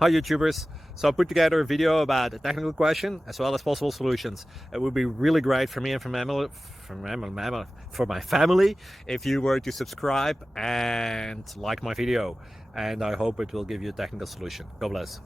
Hi YouTubers! So I put together a video about a technical question as well as possible solutions. It would be really great for me and for my family if you were to subscribe and like my video, and I hope it will give you a technical solution. God bless.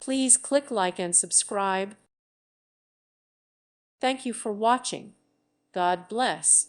Please click like and subscribe. Thank you for watching. God bless.